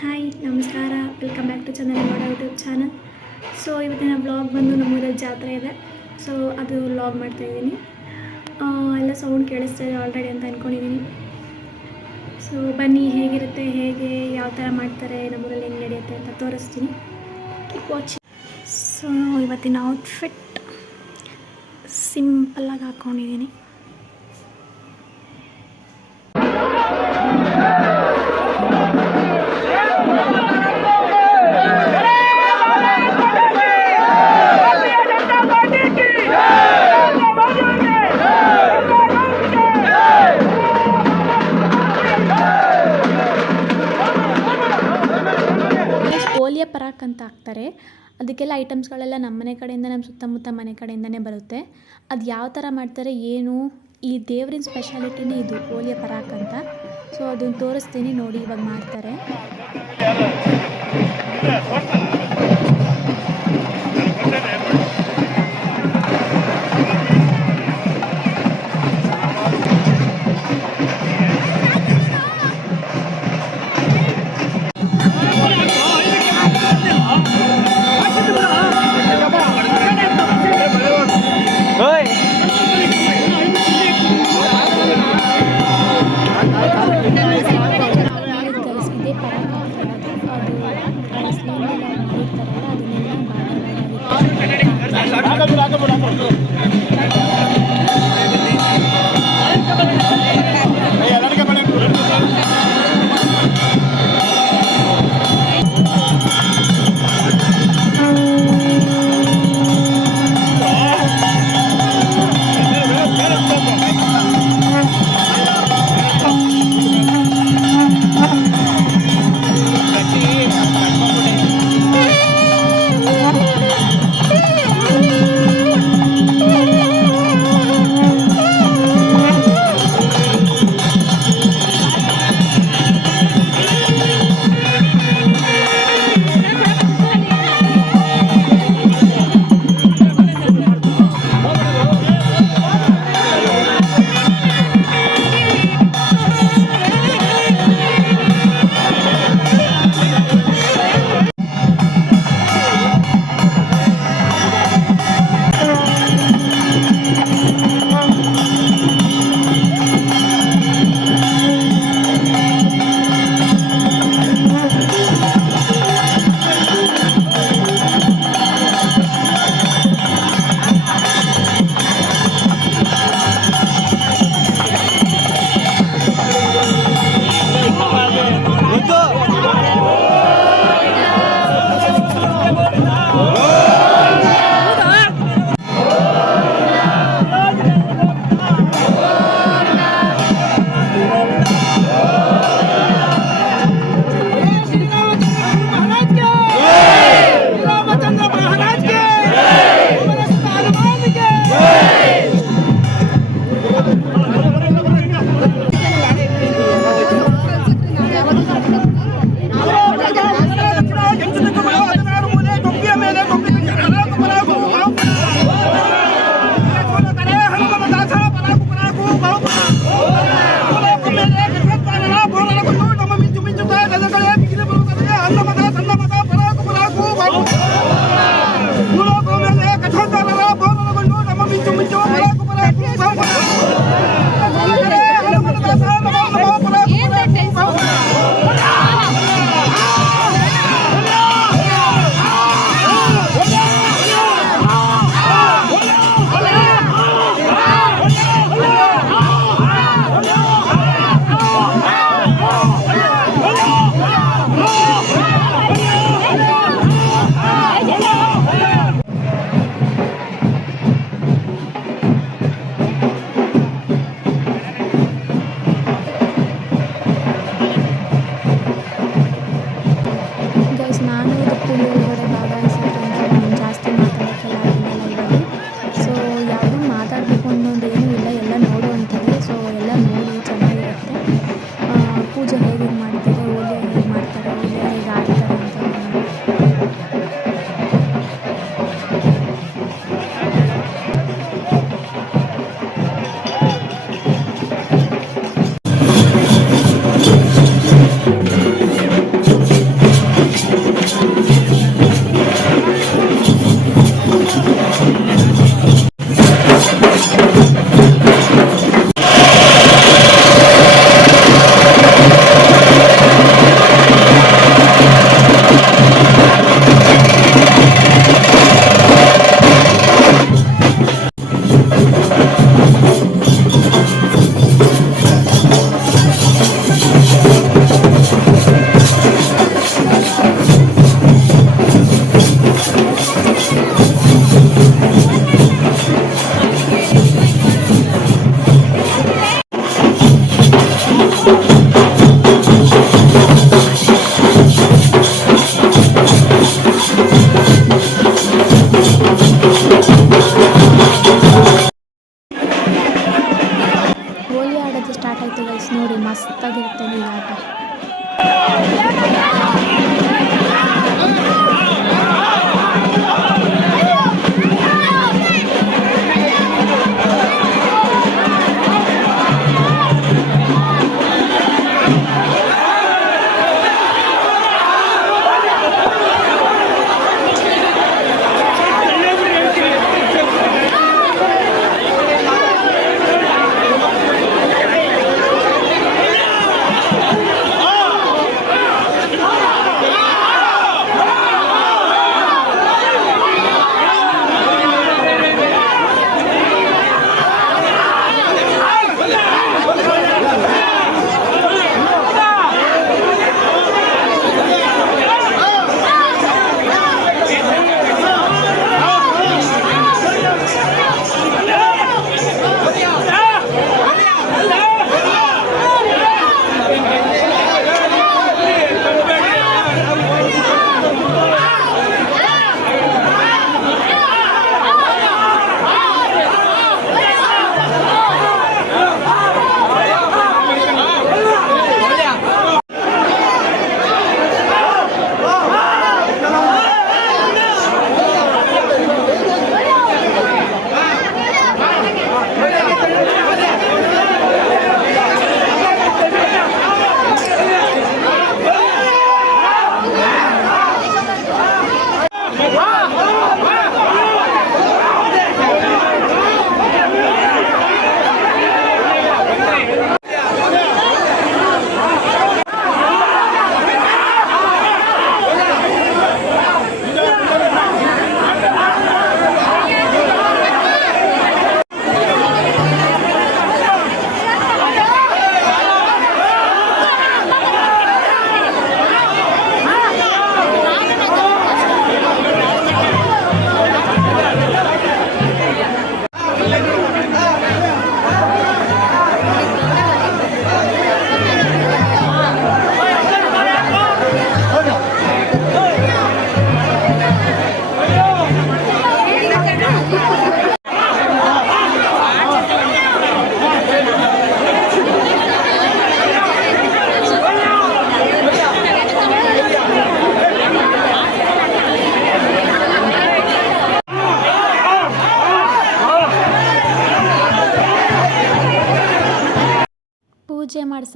Hi ನಮಸ್ಕಾರ, welcome back to Chandana Gowda YouTube channel. So ಇವತ್ತಿನ vlog ಬಂದು ನಮ್ಮೂರಲ್ಲಿ ಜಾತ್ರೆ ಇದೆ. ಸೊ ಅದು ವ್ಲಾಗ್ ಮಾಡ್ತಾಯಿದ್ದೀನಿ. ಎಲ್ಲ ಸೌಂಡ್ ಕೇಳಿಸ್ತಾ ಇದೆ ಆಲ್ರೆಡಿ ಅಂತ ಅಂದ್ಕೊಂಡಿದ್ದೀನಿ. ಸೊ ಬನ್ನಿ, ಹೇಗಿರುತ್ತೆ, ಹೇಗೆ ಯಾವ ಥರ ಮಾಡ್ತಾರೆ, ನಮ್ಮೂರಲ್ಲಿ ಹೆಂಗೆ ನಡೆಯುತ್ತೆ ಅಂತ ತೋರಿಸ್ತೀನಿ. Keep watching. ಸೊ ಇವತ್ತಿನ ಔಟ್ಫಿಟ್ ಸಿಂಪಲ್ಲಾಗಿ ಹಾಕ್ಕೊಂಡಿದ್ದೀನಿ. ಓಲಿಯ ಪರಾಕ್ ಅಂತ ಹಾಕ್ತಾರೆ. ಅದಕ್ಕೆಲ್ಲ ಐಟಮ್ಸ್ಗಳೆಲ್ಲ ನಮ್ಮ ಮನೆ ಕಡೆಯಿಂದ, ನಮ್ಮ ಸುತ್ತಮುತ್ತ ಮನೆ ಕಡೆಯಿಂದನೇ ಬರುತ್ತೆ. ಅದು ಯಾವ ಥರ ಮಾಡ್ತಾರೆ ಏನು, ಈ ದೇವ್ರಿನ ಸ್ಪೆಷಾಲಿಟಿನೇ ಇದು ಓಲಿಯ ಪರಾಕ್ ಅಂತ. ಸೊ ಅದನ್ನು ತೋರಿಸ್ತೀನಿ ನೋಡಿ, ಇವಾಗ ಮಾಡ್ತಾರೆ. ಇದೇ ಪರಾಕ್ ಅದು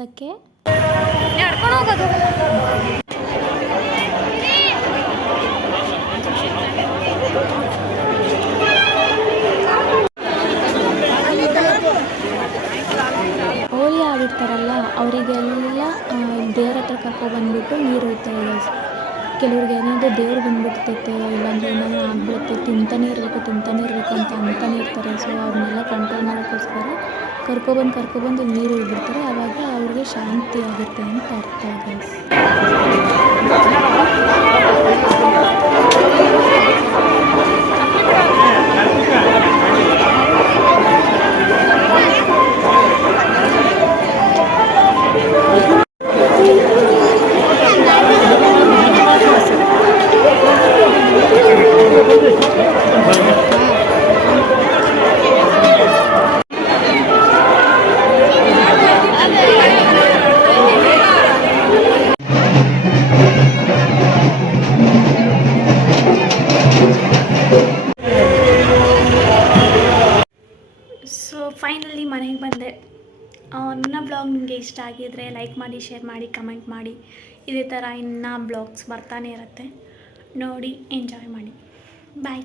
ಪ್ರವಾಸಕ್ಕೆ. ನಡ್ಕೊಂಡು ಹೋಗೋದು. ಹೋಳಿ ಆಡಿರ್ತಾರಲ್ಲ ಅವರಿಗೆಲ್ಲ ದೇವ್ರ ಹತ್ರ ಕರ್ಕೊಬಂದ್ಬಿಟ್ಟು ನೀರು ಹೋಗ್ತಾರೆ. ಕೆಲವ್ರಿಗೆ ಏನಾದರೂ ದೇವ್ರು ಬಂದ್ಬಿಡ್ತೈತೆ, ಇಲ್ಲಾಂದರೆ ಏನಾದರೂ ಆಗ್ಬಿಡುತ್ತೆ, ತಿಂತಾನೆ ಇರಬೇಕು ಅಂತಾನೆ ಇರ್ತಾರೆ. ಸೊ ಅವ್ರನ್ನೆಲ್ಲ ಕಂಟ್ರೋಲ್ ಮಾಡೋಕ್ಕೋಸ್ಕರ ಕರ್ಕೊಬಂದು ನೀರು ಬಿಡ್ತಾರೆ. ಆವಾಗ ಅವ್ರಿಗೆ ಶಾಂತಿ ಆಗುತ್ತೆ ಅಂತ ಅರ್ಥ ಗೈಸ್. ಸೊ ಫೈನಲಿ ಮನೆಗೆ ಬಂದೆ. ನನ್ನ ಬ್ಲಾಗ್ ನಿಮಗೆ ಇಷ್ಟ ಆಗಿದರೆ ಲೈಕ್ ಮಾಡಿ, ಶೇರ್ ಮಾಡಿ, ಕಮೆಂಟ್ ಮಾಡಿ. ಇದೇ ಥರ ಇನ್ನೂ ಬ್ಲಾಗ್ಸ್ ಬರ್ತಾನೆ ಇರುತ್ತೆ, ನೋಡಿ ಎಂಜಾಯ್ ಮಾಡಿ. ಬಾಯ್.